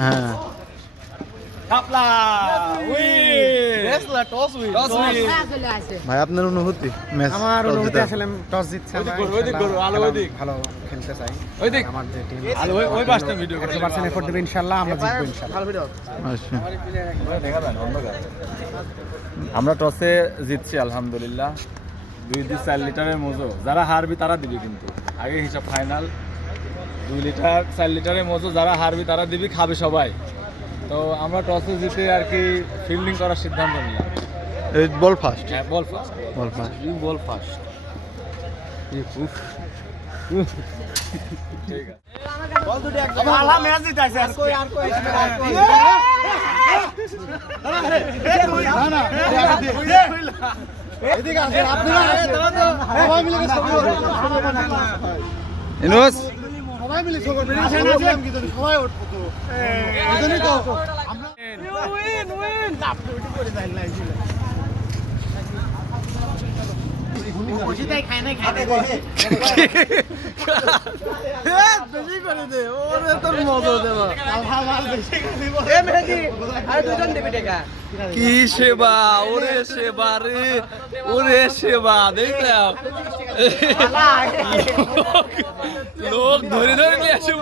হ্যাঁ Kapla toss win ভাই আপনার অনুভূতি ম্যাচ আমার অনুভূতি আসলে টস জিতছে ভালো খেলতে চাই আমার যে টিম ওই পাশটা ভিডিও 100% এফোর্ট দেব ইনশাআল্লাহ আমরা জিতবো ইনশাআল্লাহ আচ্ছা আমরা টসে জিতছি আলহামদুলিল্লাহ 2-4 লিটারের মজো যারা হারবি তারা দিবি কিন্তু আগে হিসাব ফাইনাল 2 লিটার 4 লিটারের মজো যারা হারবি তারা দিবি খাবে সবাই তো আমরা টসে জিতে আর কি ফিল্ডিং করার সিদ্ধান্ত নিলাম এই বল ফার্স্ট হ্যাঁ বল ফার্স্ট বল ফার্স্ট ইউ বল ফার্স্ট ঠিক আছে বল দুটো একদম ভালো ম্যাচ জিতাইছে আর কই না এদিকে আসেন আপনারা সবাই মিলে ইনোস সবাই মিলে ছবি বললাম কি যদি সবাই উঠবো তো এজন্যই তো আমরা উইন লাভ উঠে করে যাই লাইছিল ওজিটাই খায় না বেশি করে দে ওরে তোর মজা দেবা মাল বেশি করে দিব এ মেহেদি আর দুজন দেবে টাকা কি সেবা ওরে সেবা দেখলাম লোক ধরে নিয়ে আসে